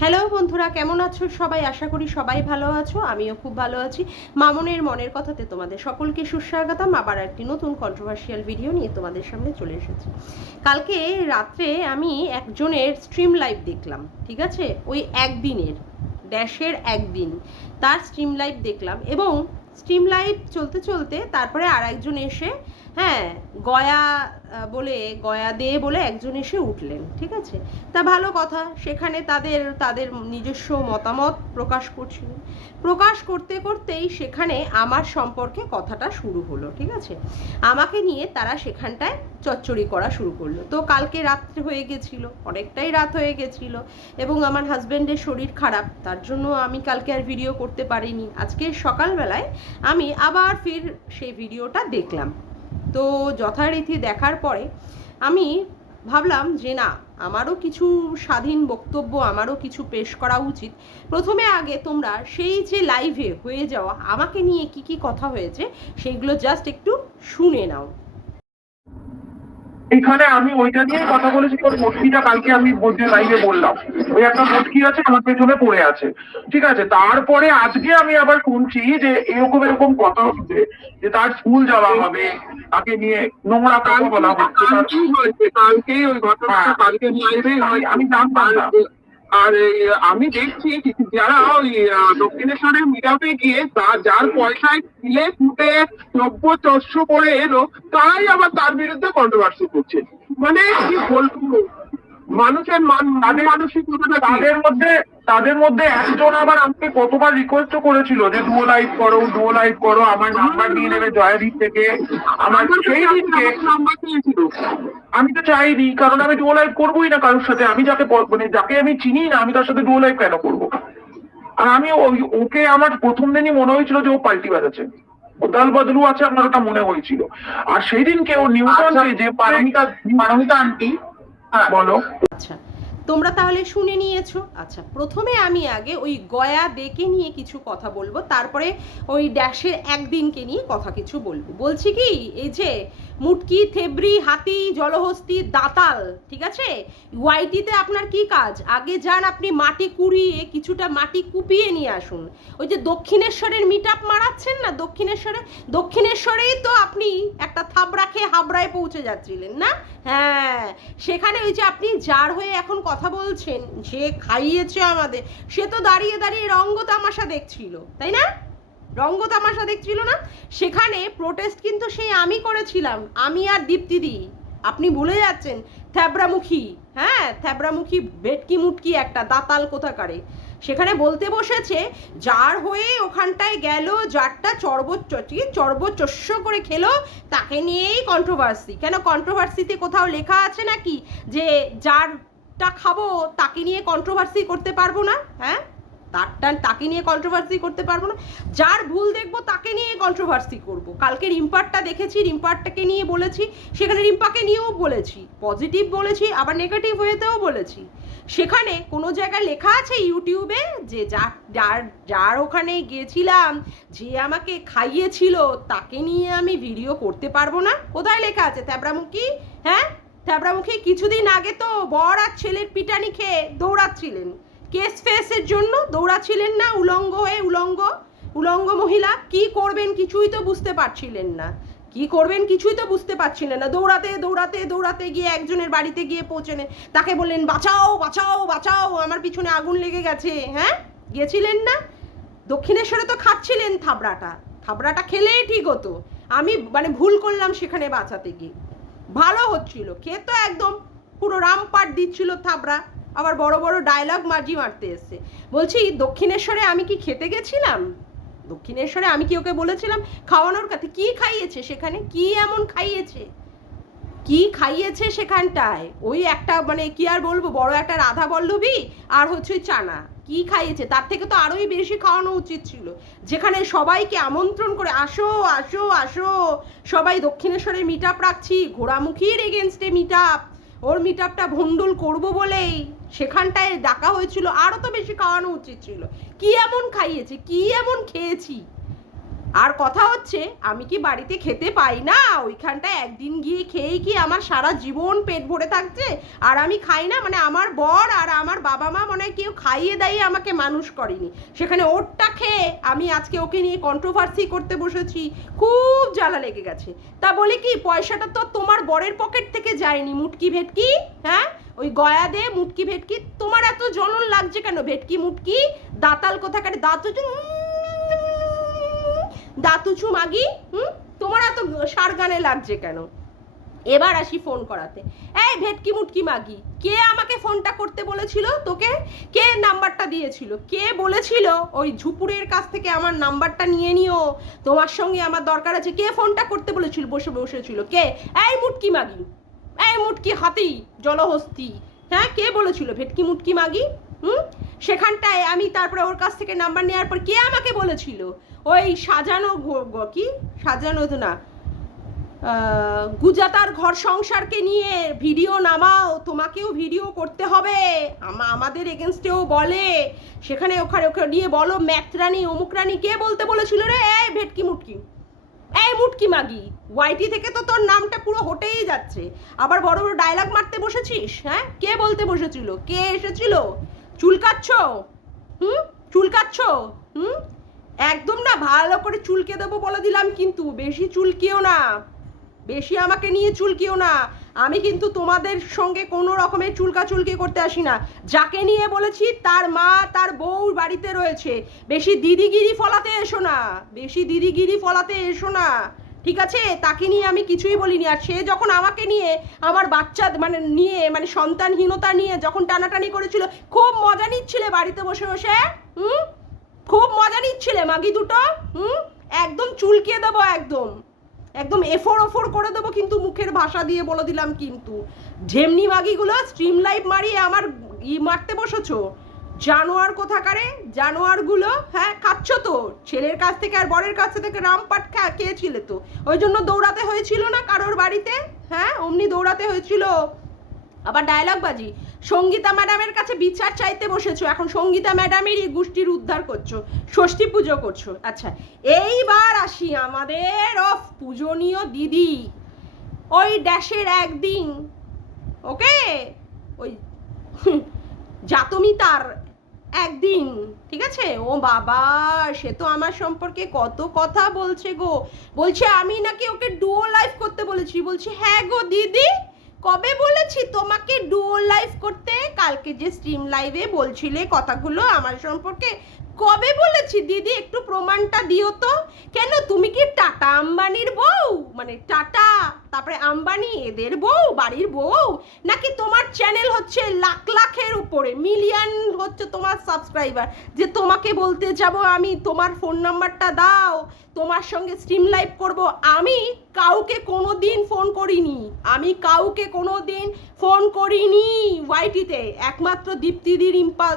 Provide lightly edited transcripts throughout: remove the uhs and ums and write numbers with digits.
Hello বন্ধুরা, কেমন আছো সবাই? আশা করি সবাই ভালো আছো। আমিও খুব ভালো আছি। মামনের মনের কথাতে তোমাদের সকলকে সুস্বাগতম। আবার একটি নতুন কন্ট্রোভার্সিয়াল ভিডিও নিয়ে তোমাদের সামনে চলে এসেছি। কালকে রাত্রে আমি একজনের স্ট্রিম লাইভ দেখলাম, ঠিক আছে? ওই একদিনের ড্যাশের একদিন তার স্ট্রিম লাইভ দেখলাম, এবং স্ট্রিম লাইভ চলতে চলতে তারপরে আর একজন এসে, হ্যাঁ, গয়া বলে, গয়া দে বলে একজন এসে উঠলেন, ঠিক আছে? তা ভালো কথা, সেখানে তাদের তাদের নিজস্ব মতামত প্রকাশ করছিলেন। প্রকাশ করতে করতেই সেখানে আমার সম্পর্কে কথাটা শুরু হলো, ঠিক আছে? আমাকে নিয়ে তারা সেখানটায় চচ্চড়ি করা শুরু করলো। তো কালকে রাত্রে হয়ে গেছিল, অনেকটাই রাত হয়ে গেছিল, এবং আমার হাজব্যান্ডের শরীর খারাপ, তার জন্য আমি কালকে আর ভিডিও করতে পারিনি। আজকে সকালবেলায় আমি আবার ফির সেই ভিডিওটা দেখলাম। তো যথারীতি দেখার পরে আমি ভাবলাম যে না, আমারও কিছু স্বাধীন বক্তব্য, আমারও কিছু পেশ করা উচিত। প্রথমে আগে তোমরা সেই যে লাইভে হয়ে যাওয়া আমাকে নিয়ে কি কি কথা হয়েছে সেইগুলো জাস্ট একটু শুনে নাও। এখানে আমি ওইটা নিয়ে কথা বলেছি, তোর মটকিটা কালকে আমি লাইভে বললাম, ওই একটা মটকি আছে আমার পেছনে পড়ে আছে, ঠিক আছে? তারপরে আজকে আমি আবার শুনছি যে এরকম এরকম কথা হচ্ছে, যে তার স্কুল যাওয়া হবে, তাকে নিয়ে নোংরা কথা বলা হচ্ছে। কালকেই ওই ঘটনাটা কালকে লাইভে হয়, আমি জানতাম না। আর আমি দেখছি যারা ওই দক্ষিণেশ্বরের মিটাপে গিয়ে যার পয়সায় দিলে ফুটে 90-400 করে এলো, তারাই আবার তার বিরুদ্ধে কন্ট্রোভার্সি করছে। মানে কি বলবো, মানুষের মানসিকতা তাদের মধ্যে একজন আবার আমাকে কতবার রিকোয়েস্ট করেছিল যে ডুও লাইভ করো, আমার নাম্বার নিয়ে নেবে জয়াদীপ থেকে। আমার সেই দিনকে নাম্বার দিয়েছিল, আমি তো চাইনি, কারণ আমি ডুও লাইভ করবোই না কারোর সাথে। আমি যাকে আমি চিনি না, আমি তার সাথে ডুও লাইভ কেন করবো? আর আমি ওকে আমার প্রথম দিনই মনে হয়েছিল যে ও পাল্টি বাজাচ্ছে, ও দল বদলু আছে, আমার ওটা মনে হয়েছিল। আর সেই দিনকে ও নিউটনকে যে পারমিতা আন্টি, বলো। আচ্ছা, তোমরা তাহলে শুনে নিয়েছো। আচ্ছা, প্রথমে আমি আগে ওই গয়া দেকে নিয়ে কিছু কথা বলবো, তারপরে ওই ড্যাশের একদিনকে নিয়ে কথা কিছু বলবো। বলছি কি, এই যে মুটকি, থেবরি, হাতি, জলহস্তি, দাতাল, ঠিক আছে? ওয়াইটিতে আপনার কি কাজ? আগে যান, আপনি মাটি কুড়িয়ে কিছুটা মাটি কুপিয়ে নিয়ে আসুন। ওই যে দক্ষিণেশ্বরের মিট আপ মারাচ্ছেন না, দক্ষিণেশ্বরেই তো আপনি একটা থাবড়া খেয়ে হাবড়ায় পৌঁছে যাচ্ছিলেন না? হ্যাঁ, সেখানে ওই যে আপনি যার হয়ে এখন কথা বলছেন, যে খাইয়েছে আমাদের, সে তো দাঁড়িয়ে দাঁড়িয়ে রঙ্গ তামাশা দেখছিল, তাই না? রঙ্গ তামাশা দেখছিল না? সেখানে প্রোটেস্ট কিন্তু সেই আমি করেছিলাম, আমি আর দীপ্তিদি। আপনি ভুলে যাচ্ছেন। থ্যাবড়ামুখী, হ্যাঁ, থ্যাবড়ামুখী ভেটকি মুটকি একটা দাতাল কোথাকারে সেখানে বলতে বসেছে, যার হয়ে ওখানটায় গেল, যারটা চর্বচস্য করে খেলো, তাকে নিয়েই কন্ট্রোভার্সি। কেন কন্ট্রোভার্সিতে কোথাও লেখা আছে নাকি যে যারটা খাবো তাকে নিয়ে কন্ট্রোভার্সি করতে পারবো না? হ্যাঁ, তাকে নিয়ে কন্ট্রোভার্সি করতে পারবো না? যার ভুল দেখবো তাকে নিয়ে কন্ট্রোভার্সি করব। কালকে রিম্পারটা দেখেছি, রিম্পারটাকে নিয়ে বলেছি, সেখানে রিম্পাকে নিয়েও বলেছি, পজিটিভ বলেছি, আবার নেগেটিভ ওয়েতেও বলেছি। সেখানে কোনো জায়গায় লেখা আছে ইউটিউবে যে যার ওখানে গিয়েছিলাম, যে আমাকে খাইয়েছিল, তাকে নিয়ে আমি ভিডিও করতে পারবো না? কোথায় লেখা আছে? থ্যাবড়ামুখী, হ্যাঁ, থ্যাবড়ামুখী কিছুদিন আগে তো বর আর ছেলের পিটানি খেয়ে দৌড়াচ্ছিলেন, কেস ফেসের জন্য দৌড়াচ্ছিলেন না? উলঙ্গ মহিলা কি করবেন কিছুই তো বুঝতে পারছিলেন না, দৌড়াতে দৌড়াতে দৌড়াতে গিয়ে একজনের বাড়িতে গিয়ে পৌঁছলেন, তাকে বললেন বাঁচাও বাঁচাও বাঁচাও, আমার পিছনে আগুন লেগে গেছে। হ্যাঁ, গিয়েছিলেন না? দক্ষিণেশ্বরে তো খাচ্ছিলেন থাবড়াটা খেলেই ঠিক হতো। আমি মানে ভুল করলাম সেখানে বাঁচাতে গিয়ে, ভালো হচ্ছিল, খেয়ে তো একদম পুরো রামপাট দিচ্ছিল থাবড়া, আবার বড় বড় ডায়লগ মারতে এসছে। বলছি, দক্ষিণেশ্বরে আমি কি খেতে গেছিলাম? দক্ষিণেশ্বরে আমি কি ওকে বলেছিলাম খাওয়ানোর কথা? কি খাইয়েছে সেখানে? কি এমন খাইয়েছে সেখানটায়? ওই একটা মানে কি আর বলবো, বড় একটা রাধা বল্লভী আর হচ্ছে চানা, কি খাইয়েছে? তার থেকে তো আরোই বেশি খাওয়ানো উচিত ছিল, যেখানে সবাইকে আমন্ত্রণ করে আসো আসো আসো, সবাই দক্ষিণেশ্বরের মিট আপ রাখছি, ঘোড়ামুখীর এগেনস্টে মিট আপ, ওর মিট আপটা ভণ্ডুল করবো বলেই সেখানটায় ডাকা হয়েছিল, আরও তো বেশি খাওয়ানো উচিত ছিল। কি এমন খাইয়েছে, কি এমন খেয়েছি? আর কথা হচ্ছে আমি কি বাড়িতে খেতে পাই না? ওইখানটা একদিন গিয়ে খেয়েই কি আমার সারা জীবন পেট ভরে থাকছে? আর আমি খাই না? মানে আমার বর আর আমার বাবা মা মনে হয় কেউ খাইয়ে দাইয়ে আমাকে মানুষ করেনি, সেখানে ওরটা খেয়ে আমি আজকে ওকে নিয়ে কন্ট্রোভার্সি করতে বসেছি, খুব জ্বালা লেগে গেছে। তা বলে কি পয়সাটা তো তোমার বরের পকেট থেকে যায়নি মুটকি ভেটকি, হ্যাঁ? ওই গয়া দে মুটকি ভেটকি, তোমার এত জ্বলন লাগছে কেন? ভেটকি মুটকি দাতাল কোথাকার দাতুচু মাগি, তোমার এত সার গানে লাগছে কেন? এবার আসি ফোন করাতে। এই ভেটকি মুটকি মাগি, কে আমাকে ফোনটা করতে বলেছিল তোকে? কে নাম্বারটা দিয়েছিল? কে বলেছিল ওই ঝুপুরের কাছ থেকে আমার নাম্বারটা নিয়ে নিও, তোমার সঙ্গে আমার দরকার আছে? কে ফোনটা করতে বলেছিল? বসেছিল কে? এই মুটকি মাগি, এই মুটকি হাতি জলহস্তি, হ্যাঁ কে বলেছিল ভেটকি মুটকি মাগি? সেখানটায় আমি তারপরে ওর কাছ থেকে নাম্বার নেওয়ার পর কে আমাকে বলেছিল ওই সাজানো কি সাজানো তো না, গুজাতার ঘর সংসারকে নিয়ে ভিডিও নামাও, তোমাকেও ভিডিও করতে হবে, আমাদের এগেনস্টেও বলে, সেখানে ওখানে ওখানে নিয়ে বলো ম্যাথরানি অমুকরানি, কে বলতে বলেছিল রে? এই ভেটকি মুটকি, এই মুটকি মাগি, ওয়াইটি থেকে তো তোর নামটা পুরো হটেই যাচ্ছে, আবার বড় বড় ডায়লগ মারতে বসেছিস, হ্যাঁ? কে বলতে বসেছিল? কে এসেছিল? চুলকাচ্ছ? চুলকাচ্ছ? একদম না, ভালো করে চুলকে দেবো বলে দিলাম, কিন্তু বেশি চুলকিও না, বেশি আমাকে নিয়ে চুলকিও না। আমি কিন্তু তোমাদের সঙ্গে কোনো রকমের চুলকাচুলকি করতে আসি না। যাকে নিয়ে বলেছি তার মা তার বউ বাড়িতে রয়েছে, বেশি দিদিগিরি ফলাতে এসো না, বেশি দিদিগিরি ফলাতে এসো না, ঠিক আছে? তাকে নিয়ে আমি কিছুই বলিনি। আর সে যখন আমাকে নিয়ে আমার বাচ্চা মানে নিয়ে মানে সন্তানহীনতা নিয়ে যখন টানাটানি করেছিল, খুব মজা নিচ্ছিলে বাড়িতে বসে বসে, খুব মজা নিচ্ছিলে মাগি দুটো, একদম চুলকিয়ে দেবো, একদম একদম এফোর ওফোর করে দেবো, কিন্তু মুখের ভাষা দিয়ে বলে দিলাম। কিন্তু ঝেমনি মাগিগুলো স্ট্রিম লাইভ মারিয়ে আমার মারতে বসেছো, জানোয়ার কোথাকারে, জানোয়ারগুলো, হ্যাঁ? খাচ্ছ তো ছেলের কাছ থেকে আর বরের কাছ থেকে রামপাট খেয়েছিলে তো, ওই জন্য দৌড়াতে হয়েছিল না কারোর বাড়িতে, হ্যাঁ? অমনি দৌড়াতে হয়েছিল। আবার ডায়লগ বাজি, সঙ্গীতা ম্যাডামের কাছে বিচার চাইতে বসেছো, এখন সঙ্গীতা ম্যাডামেরই গোষ্ঠীর উদ্ধার করছো, ষষ্ঠী পুজো করছো। আচ্ছা এইবার আসি আমাদের পূজনীয় দিদি, ওই ড্যাশের একদিন, ওকে, ওই জাতমিতার একদিন, ঠিক আছে? ও বাবা, সে তো আমার সম্পর্কে কত কথা বলছে গো, বলছে আমি নাকি ওকে ডুও লাইভ করতে বলেছি। বলছি হ্যাঁ গো দিদি, কবে বলেছি তোমাকে ডুও লাইভ করতে? কালকে যে স্ট্রিম লাইভে বলছিলে কথাগুলো আমার সম্পর্কে, কবে বলেছি দিদি? একটু প্রমাণটা দিও তো। কেন, তুমি কি টাটা আম্বানির বউ? মানে টাটা তারপরে আম্বানি এদের বউ, বাড়ির বউ? নাকি তোমার চ্যানেল হচ্ছে লাখ লাখের উপরে, মিলিয়ন হচ্ছে তোমার সাবস্ক্রাইবার, যে তোমাকে বলতে যাব আমি তোমার ফোন নাম্বারটা দাও, তোমার সঙ্গে স্ট্রিম লাইভ করব? আমি কাউকে কোনো দিন ফোন করিনি, আমি কাউকে কোনো দিন ফোন করিনি ওয়াইটিতে, একমাত্র দীপ্তিদি রিম্পা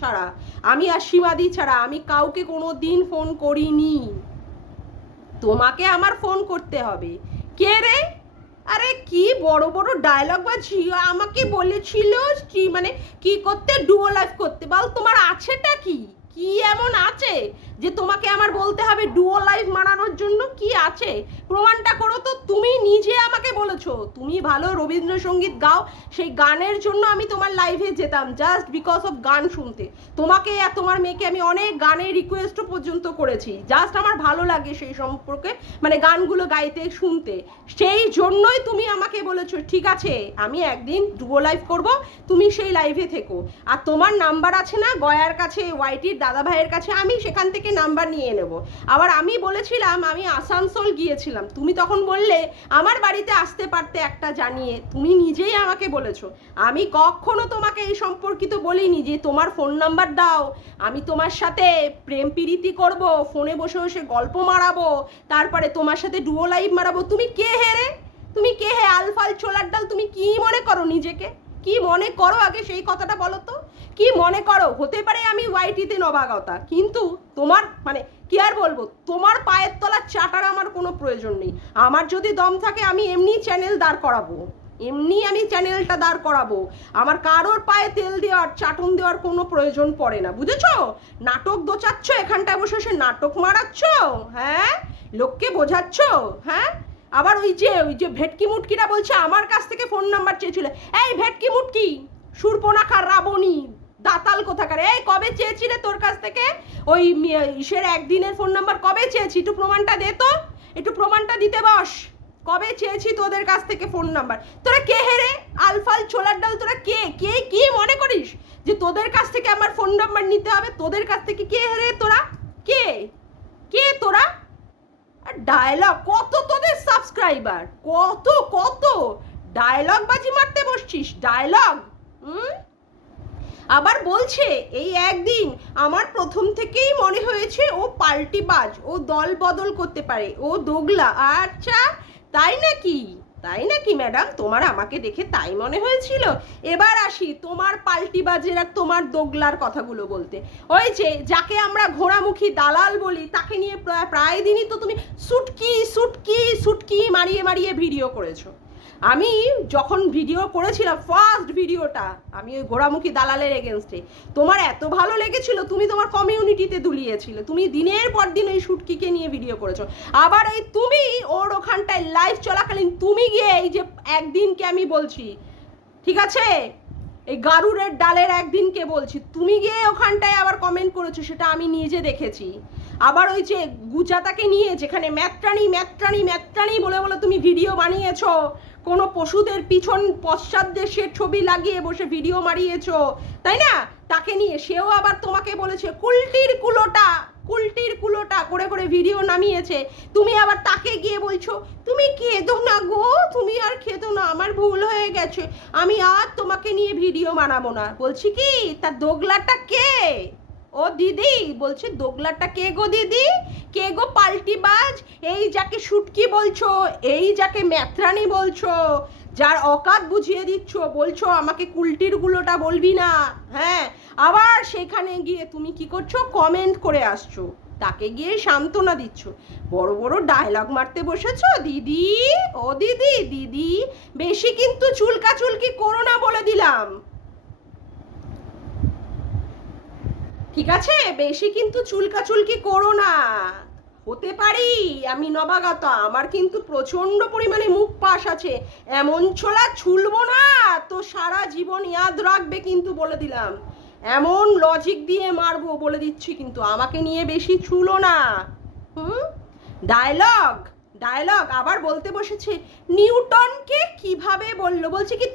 ছাড়া, আমি আর সীমাদি ছাড়া আমি কাউকে কোনো দিন ফোন করিনি। তোমাকে আমার ফোন করতে হবে। কে রে? আরে কি বড় বড় ডায়লগ বাজি, আমাকে বলেছিল মানে কি করতে, ডুও লাইভ করতে। বল তোমার আছেটা কি? কি এমন আছে যে তোমাকে আমার বলতে হবে ডুও লাইভ মারানোর জন্য? কি আছে? প্রমাণটা করো তো। তুমি নিজে আমাকে বলেছো তুমি ভালো রবীন্দ্রসঙ্গীত গাও, সেই গানের জন্য আমি তোমার লাইভে যেতাম, জাস্ট বিকজ অফ গান শুনতে। তোমাকে আর তোমার মেয়েকে আমি অনেক গানের রিকোয়েস্টও পর্যন্ত করেছি, জাস্ট আমার ভালো লাগে সেই সম্পর্কে, মানে গানগুলো গাইতে শুনতে, সেই জন্যই তুমি আমাকে বলেছো ঠিক আছে আমি একদিন ডুও লাইভ করব, তুমি সেই লাইভে থেকো। আর তোমার নাম্বার আছে না গয়ার কাছে, ওয়াইটির দাদা ভাইয়ের কাছে, আমি সেখান থেকে নাম্বার নিয়ে নেব। আবার আমি বলেছিলাম আমি আসানসোল গিয়েছিলাম, তুমি তখন বললে আমার বাড়িতে আসতে পারতে একটা জানিয়ে, তুমি নিজেই আমাকে বলেছো। আমি কখনো তোমাকে এই সম্পর্কিত বলিনি যে তোমার ফোন নাম্বার দাও, আমি তোমার সাথে প্রেম প্রীতি করব, ফোনে বসে বসে গল্প মারাবো, তারপরে তোমার সাথে ডুও লাইভ মারাবো। তুমি কে হে রে? তুমি কে হে? আলফাল ছোলার ডাল, তুমি কি মনে করো নিজেকে? কি মনে করো আগে সেই কথাটা বলো তো। কি মনে করো? হতে পারে আমি ওয়াইটিতে নবাগতা, কিন্তু তোমার মানে কি আর বলবো, তোমার পায়ের তলার চাটার আমার কোনো প্রয়োজন নেই। আমার যদি দম থাকে আমি এমনি চ্যানেল দাঁড় করাবো, এমনি আমি চ্যানেলটা দাঁড় করাবো, আমার কারোর পায়ে তেল দেওয়ার চাটন দেওয়ার কোনো প্রয়োজন পড়ে না, বুঝেছো? নাটক দোচাচ্ছ, এখানটায় বসে বসে নাটক মারাচ্ছ, হ্যাঁ, লোককে বোঝাচ্ছ, হ্যাঁ। আবার ওই যে ভেটকি মুটকিরা বলছে আমার কাছ থেকে ফোন নাম্বার চেয়েছিল। এই ভেটকি মুটকি, শূর্পণখা, রাবণী, দাতাল কোথাকার, এই কবে চেয়েছিলে তোর কাছ থেকে ওই ইসের একদিনের ফোন নাম্বার? কবে চেয়েছি? একটু প্রমাণটা দে তো, একটু প্রমাণটা দিতে বস। কবে চেয়েছি তোদের কাছ থেকে ফোন নাম্বার? তোরা কে হেরে আলফাল ছোলার ডাল, তোরা কে কে কি মনে করিস যে তোদের কাছ থেকে আমার ফোন নাম্বার নিতে হবে? তোদের কাছ থেকে কে হেরে তোরা? কে কে তোরা? ডায়লগ কত তোদের সাবস্ক্রাইবার, কত কত ডায়লগ বাজি মারতে বসছিস, ডায়লগ। আবার বলছে এই একদিন আমার প্রথম থেকেই মনে হয়েছে ও পাল্টিবাজ, ও দল বদল করতে পারে, ও দোগলা। আচ্ছা তাই নাকি? তাই নাকি ম্যাডাম, তোমার আমাকে দেখে তাই মনে হয়েছিল? এবার আসি তোমার পাল্টিবাজের আর তোমার দোগলার কথাগুলো বলতে। ওই যে যাকে আমরা ঘোড়ামুখী দালাল বলি, তাকে নিয়ে প্রায় দিনই তো তুমি সুটকি সুটকি সুটকি মারিয়ে মারিয়ে ভিডিও করেছো। আমি যখন ভিডিও করেছিলাম ফার্স্ট ভিডিওটা, আমি ওই ঘোড়ামুখী দালালের এগেনস্টে, তোমার এত ভালো লেগেছিল, তুমি তোমার কমিউনিটিতে দুলিয়েছিলে, তুমি দিনের পর দিন ওই শুটকিকে নিয়ে ভিডিও করেছো। আবার এই তুমি ওর ওখানটায় লাইভ চলাকালীন তুমি গিয়ে এই যে একদিনকে আমি বলছি, ঠিক আছে, এই গারুরের ডালের একদিনকে বলছি, তুমি গিয়ে ওখানটায় আবার কমেন্ট করেছো, সেটা আমি নিজে দেখেছি। আবার ওই যে গুজাতাকে নিয়ে যেখানে ম্যাট্রানি ম্যাট্রানি ম্যাট্রানি বলে বলে তুমি ভিডিও বানিয়েছো, কোনো পশুদের পিছন পশ্চাৎ দেশের ছবি লাগিয়ে বসে ভিডিও মারিয়েছো, তাই না? তাকে নিয়ে সেও আবার তোমাকে বলেছে কুলটির কুলোটা করে করে ভিডিও নামিয়েছে। তুমি আবার তাকে গিয়ে বলছো তুমি খেদো না গো, তুমি আর খেদো না, আমার ভুল হয়ে গেছে, আমি আর তোমাকে নিয়ে ভিডিও বানাবো না। বলছি কি তার দোগলাটা কে? ও দিদি বলছে দোগলাটা কে গো দিদি? কে গো পাল্টিবাজ? এই যাকে শুটকি বলছো, এই যাকে ম্যাথরানি বলছো, যার অকাত বুঝিয়ে দিচ্ছ, বলছো আমাকে কুলটির গুলোটা বলবি না, হ্যাঁ, আবার সেখানে গিয়ে তুমি কি করছো? কমেন্ট করে আসছো, তাকে গিয়ে সান্ত্বনা দিচ্ছ, বড় বড় ডায়লগ মারতে বসেছো। দিদি, ও দিদি, দিদি বেশি কিন্তু চুলকাচুলকি করো না বলে দিলাম, ঠিক আছে? বেশি কিন্তু চুলকাচুলকি করো না। হতে পারি আমি নবাগতা, আমার কিন্তু প্রচন্ড পরিমাণে মুখ পাশ আছে, এমন ছোলা ছুলবো না তো সারা জীবন ইয়াদ রাখবে কিন্তু, বলে দিলাম, এমন লজিক দিয়ে মারবো বলে দিচ্ছি, কিন্তু আমাকে নিয়ে বেশি ছুলো না। ডায়লগ ডায়লগ আবার বলতে বসেছে নিউটনকে কিভাবে বললো, বলছে কি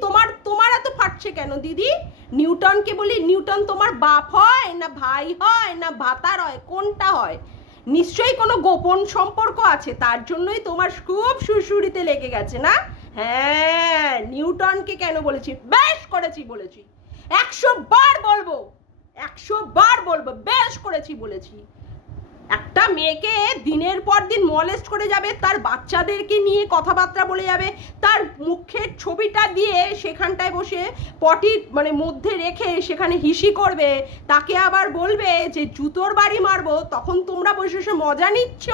তোমার এত ফাটছে কেন দিদি? নিউটনকে বলি, নিউটন তোমার বাপ হয় না ভাই হয় না ভাতার হয়, কোনটা হয়? নিশ্চয়ই কোনো গোপন সম্পর্ক আছে, তার জন্যই তোমার খুব সুরসুরিতে লেগে গেছে না? হ্যাঁ, নিউটনকে কেন বলেছি? বেশ করেছি বলেছি, 100 বার বলবো, 100 বার বলবো, বেশ করেছি বলেছি। একটা মেয়েকে দিনের পর দিন মলেস্ট করে যাবে, তার বাচ্চাদেরকে নিয়ে কথাবার্তা বলে যাবে, তার মুখের ছবিটা দিয়ে সেখানটায় বসে পটির মানে মধ্যে রেখে সেখানে হিসি করবে, তাকে আবার বলবে যে জুতোর বাড়ি মারবো, তখন তোমরা বসে বসে মজা নিচ্ছ,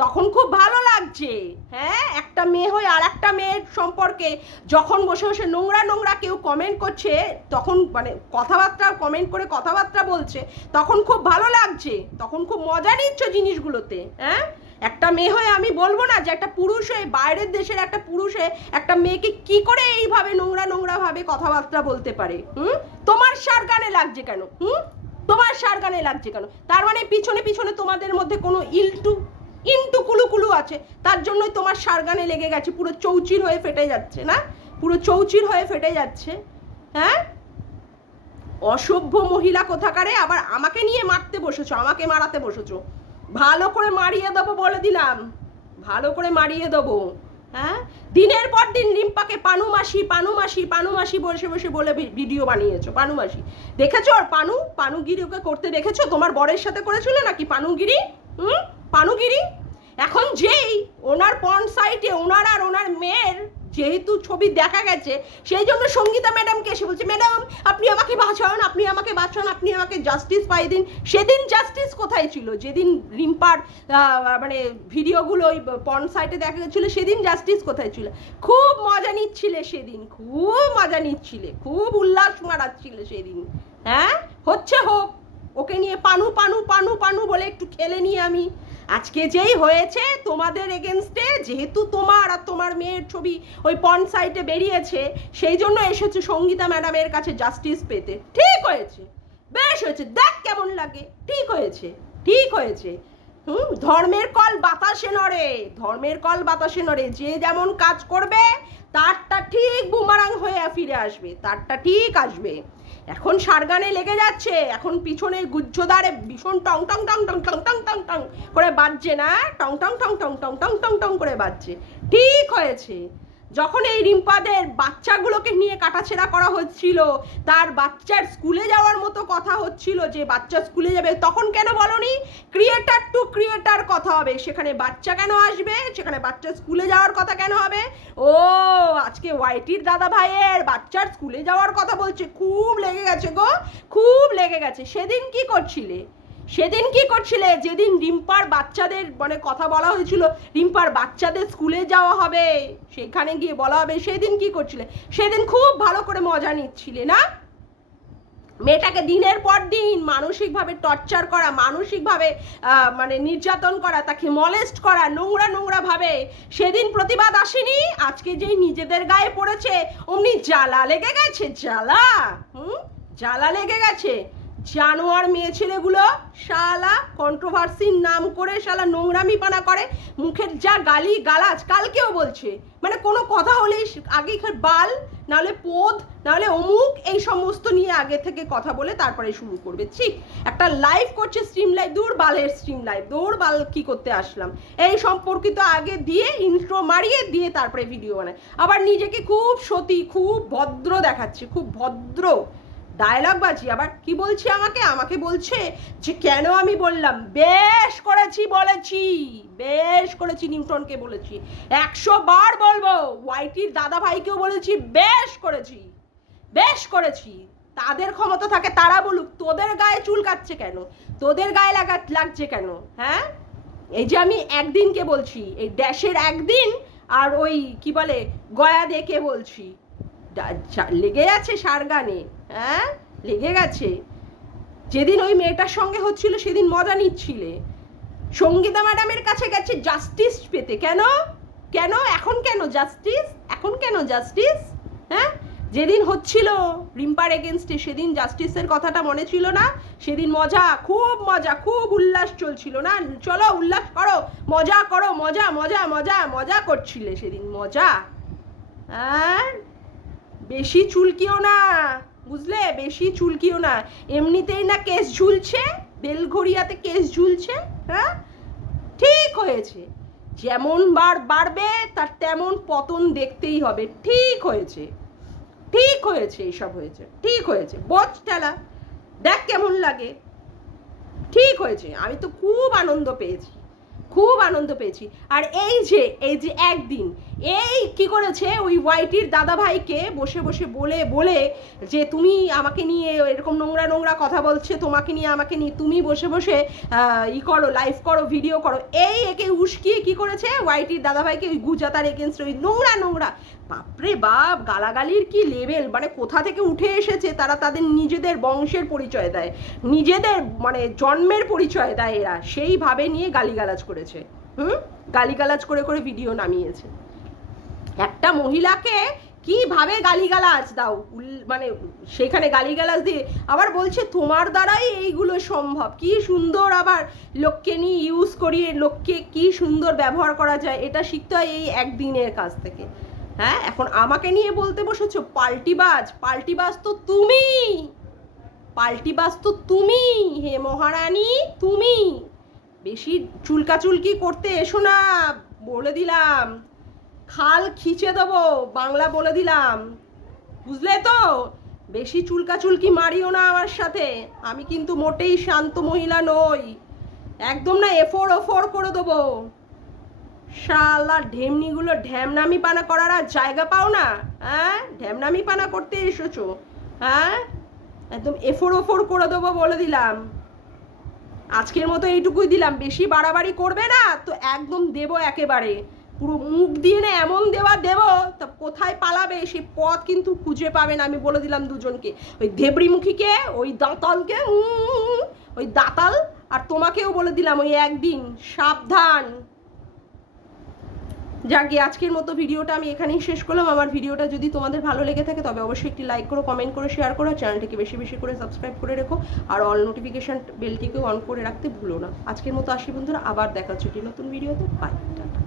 তখন খুব ভালো লাগছে। হ্যাঁ, একটা মেয়ে হয়ে আর একটা মেয়ের সম্পর্কে যখন বসে বসে নোংরা নোংরা কেউ কমেন্ট করছে, তখন মানে কথাবার্তা কমেন্ট করে কথাবার্তা বলছে, তখন খুব ভালো লাগছে, তখন খুব মজা নিচ্ছ জিনিসগুলোতে। হ্যাঁ, একটা মেয়ে হয়ে আমি বলবো না যে একটা পুরুষ হয়ে, বাইরের দেশের একটা পুরুষ হয়ে একটা মেয়েকে কি করে এইভাবে নোংরা নোংরা ভাবে কথাবার্তা বলতে পারে? তোমার সার গানে লাগছে কেন? তোমার সার গানে লাগছে কেন? তার মানে পিছনে পিছনে তোমাদের মধ্যে কোনো ইন্টু কুলু আছে, তার জন্যই তোমার সার গানে লেগে গেছে, পুরো চৌচির হয়ে ফেটে যাচ্ছে না? পুরো চৌচির হয়ে ফেটে যাচ্ছে। হ্যাঁ, অসভ্য মহিলা কোথাকারে, আবার আমাকে নিয়ে মারতে বসেছো, আমাকে মারাতে বসেছো। ভালো করে মারিয়ে দেবো বলে দিলাম, ভালো করে মারিয়ে দেবো। হ্যাঁ, দিনের পর দিন রিম্পাকে পানুমাসি পানুমাসি পানুমাসি বসে বসে বলে ভিডিও বানিয়েছো। পানুমাসি দেখেছো? আর পানুগিরি ওকে করতে দেখেছো? তোমার বরের সাথে করেছিল নাকি পানুগিরি? পানুগিরি এখন যেই ওনার পর্ন সাইটে ওনার আর ওনার মেয়ের যেহেতু ছবি দেখা গেছে, সেই জন্য সঙ্গীতা ম্যাডামকে এসে বলছে, ম্যাডাম আপনি আমাকে বাঁচান, আপনি আমাকে বাঁচান, আপনি আমাকে জাস্টিস পাই দিন। সেদিন জাস্টিস কোথায় ছিল? যেদিন রিম্পার মানে ভিডিওগুলো ওই পর্ন সাইটে দেখা গেছিলো, সেদিন জাস্টিস কোথায় ছিল? খুব মজা নিচ্ছিলে সেদিন, খুব মজা নিচ্ছিলে, খুব উল্লাস মারাচ্ছিলে সেদিন। হ্যাঁ, হচ্ছে হোক, ওকে নিয়ে পানু পানু পানু পানু বলে একটু খেলে নিয়ে আমি। আজকে যেই হয়েছে তোমাদের এগেনস্টে, যেহেতু তোমার আর তোমার মেয়ের ছবি ওই পর্ন সাইটে বেরিয়েছে, সেই জন্য এসেছে সঙ্গীতা ম্যাডামের কাছে জাস্টিস পেতে। ঠিক হয়েছে, বেশ হয়েছে, দেখ কেমন লাগে। ঠিক হয়েছে, ঠিক হয়েছে। ধর্মের কল বাতাসে নড়ে, ধর্মের কল বাতাসে নড়ে। যে যেমন কাজ করবে তারটা ঠিক বুমারাং হয়ে ফিরে আসবে, তারটা ঠিক আসবে। এখন সারগানে লেগে যাচ্ছে, এখন পিছনে গুজ্জদারে ভীষণ টং টং টং টং টং টং টং টং করে বাজছে না, টং টং টং টং টং টং টং টং করে বাজছে। ঠিক হয়েছে। যখন এই রিম্পাদের বাচ্চাগুলোকে নিয়ে কাটাছেড়া করা হচ্ছিল, তার বাচ্চার স্কুলে যাওয়ার মতো কথা হচ্ছিল, যে বাচ্চা স্কুলে যাবে, তখন কেন বলনি ক্রিয়েটার টু ক্রিয়েটার কথা হবে? সেখানে বাচ্চা কেন আসবে? সেখানে বাচ্চা স্কুলে যাওয়ার কথা কেন হবে? ও আজকে ওয়াইটির দাদা ভাইয়ের বাচ্চার স্কুলে যাওয়ার কথা বলছে। খুব লেগে গেছে গো, খুব লেগে গেছে। সেদিন কি করছিলে? সেদিন কি করছিলে? যেদিন রিম্পার বাচ্চাদের মানে কথা বলা হয়েছিল, রিম্পার বাচ্চাদের স্কুলে যাওয়া হবে, সেখানে গিয়ে বলা হবে, সেদিন কি করছিলে? সেদিন খুব ভালো করে মজা নিচ্ছিলে না? মেয়েটাকে দিনের পর দিন মানসিকভাবে টর্চার করা, মানসিকভাবে মানে নির্যাতন করা, তাকে মলেস্ট করা, নোংরা নোংরা ভাবে। সেদিন প্রতিবাদ আসেনি, আজকে যেই নিজেদের গায়ে পড়েছে অমনি জ্বালা লেগে গেছে। জ্বালা, জ্বালা লেগে গেছে। জানোয়ার মেয়ে ছেলেগুলো শালা কন্ট্রোভার্সির নাম করে শালা নোংরামি পানা করে, মুখের যা গালি গালাজ। কালকেও বলছে, মানে কোনো কথা হলেই আগে বাল, নাহলে পোদ, নাহলে অমুক, এই সমস্ত নিয়ে আগে থেকে কথা বলে তারপরে শুরু করবে। ঠিক একটা লাইভ করছে, স্ট্রিম লাইভ, দূর বালের স্ট্রিম লাইভ, দৌড় বাল কি করতে আসলাম, এই সম্পর্কিত আগে দিয়ে ইন্ট্রো মারিয়ে দিয়ে তারপরে ভিডিও বানায়। আবার নিজেকে খুব সতী, খুব ভদ্র দেখাচ্ছে, খুব ভদ্র ডায়লগ বাজি। আবার কি বলছি আমাকে বলছে যে কেন আমি বললাম, বেশ করেছি বলেছি, বেশ করেছি, নিউটনকে বলেছি, 100 বার বলবো, ওয়াইটির দাদা ভাইকেও বলেছি, বেশ করেছি, বেশ করেছি। তাদের ক্ষমতা থাকে তারা বলুক, তোদের গায়ে চুল কাটছে কেন? তোদের গায়ে লাগছে কেন? হ্যাঁ, এই যে আমি একদিনকে বলছি, এই ড্যাশের একদিন, আর ওই কি বলে গয়া দেখে বলছি, লেগে আছে সারগানে। হ্যাঁ, লেগে গেছে। যেদিন ওই মেয়েটার সঙ্গে হচ্ছিল সেদিন মজা নিচ্ছিলে। সঙ্গীতা ম্যাডামের কাছে গেছে জাস্টিস পেতে। কেন কেন এখন কেন জাস্টিস? এখন কেন জাস্টিস? হ্যাঁ, যেদিন হচ্ছিল রিম্পার এগেনস্টে সেদিন জাস্টিসের কথাটা মনে ছিল না? সেদিন মজা, খুব উল্লাস চলছিল না? চলো উল্লাস করো, মজা করো, মজা মজা মজা মজা করছিলে সেদিন, মজা। হ্যাঁ, বেশি চুলকিও না, বুঝলে? বেশি চুলকিও না। এমনিতেই না কেস ঝুলছে, বেলঘড়িয়াতে কেস ঝুলছে। হ্যাঁ, ঠিক হয়েছে। যেমন বাড়বে তার তেমন পতন দেখতেই হবে। ঠিক হয়েছে, ঠিক হয়েছে, এইসব হয়েছে, ঠিক হয়েছে। বোঝ ঠেলা, দেখ কেমন লাগে। ঠিক হয়েছে। আমি তো খুব আনন্দ পেয়েছি, খুব আনন্দ পেয়েছি। আর এই যে একদিন এই কি করেছে, ওই ওয়াইটির দাদা ভাইকে বসে বসে বলে যে তুমি আমাকে নিয়ে এরকম নোংরা নোংরা কথা বলছে, তোমাকে নিয়ে আমাকে নিয়ে, তুমি বসে বসে করো, লাইভ করো, ভিডিও করো, এই একে উস্কিয়ে কি করেছে ওয়াইটির দাদা ভাইকে, ওই গুজাতার এগেনস্ট ওই নোংরা নোংরা, বাপরে বাপ, গালাগালির কি লেভেল, মানে কোথা থেকে উঠে এসেছে তারা, তাদের নিজেদের বংশের পরিচয় দেয়, নিজেদের মানে জন্মের পরিচয় দেয় এরা, সেইভাবে নিয়ে গালিগালাজ করেছে। গালিগালাজ করে করে ভিডিও নামিয়েছে। একটা মহিলাকে কিভাবে গালিগালাজ দাও, মানে সেখানে গালিগালাজ দিয়ে আবার বলছে তোমার দ্বারাই এইগুলো সম্ভব। কি সুন্দর আবার লোককে নিয়ে ইউজ করিয়ে লোককে কি সুন্দর ব্যবহার করা যায়, এটা শিখতে হয় এই একদিনের কাছ থেকে। হ্যাঁ, এখন আমাকে নিয়ে বলতে বসেছো পাল্টিবাজ। পাল্টিবাজ তো তুমি, পাল্টিবাজ তো তুমি, হে মহারানী তুমি। বেশি চুলকাচুলকি করতে এসো না, বলে দিলাম, খাল খিচে দেবো, বাংলা বলে দিলাম, বুঝলে তো? বেশি চুলকাচুলকি মারিও না আমার সাথে। আমি কিন্তু মোটেই শান্ত মহিলা নই, একদম না, এফোর ওফোর করে দেবো। শালা ঢেমনিগুলো ঢ্যামনামি পানা করার আর জায়গা পাও না, হ্যাঁ? ঢ্যামনামি পানা করতে এসেছো, হ্যাঁ? একদম এফোর ওফোর করে দেবো বলে দিলাম। আজকের মতো এইটুকুই দিলাম, বেশি বাড়াবাড়ি করবে না তো একদম দেবো একেবারে, পুরো মুখ দিয়ে না এমন দেবো, তা কোথায় পালাবে সে পথ কিন্তু খুঁজে পাবেন, আমি বলে দিলাম দুজনকে, ওই ধেবড়িমুখীকে, ওই দাঁতালকে, ওই দাঁতাল, আর তোমাকেও বলে দিলাম ওই একদিন সাবধান। যাকে আজকের মতো ভিডিওটা আমি এখানেই শেষ করলাম। আমার ভিডিওটা যদি তোমাদের ভালো লেগে থাকে তবে অবশ্যই একটি লাইক করো, কমেন্ট করো, শেয়ার করো, চ্যানেলটিকে বেশি বেশি করে সাবস্ক্রাইব করে রেখো, আর অল নোটিফিকেশন বেলটিকেও অন করে রাখতে ভুলো না। আজকের মতো আসি বন্ধুরা, আবার দেখা হচ্ছে একটি নতুন ভিডিওতে। Bye, tata.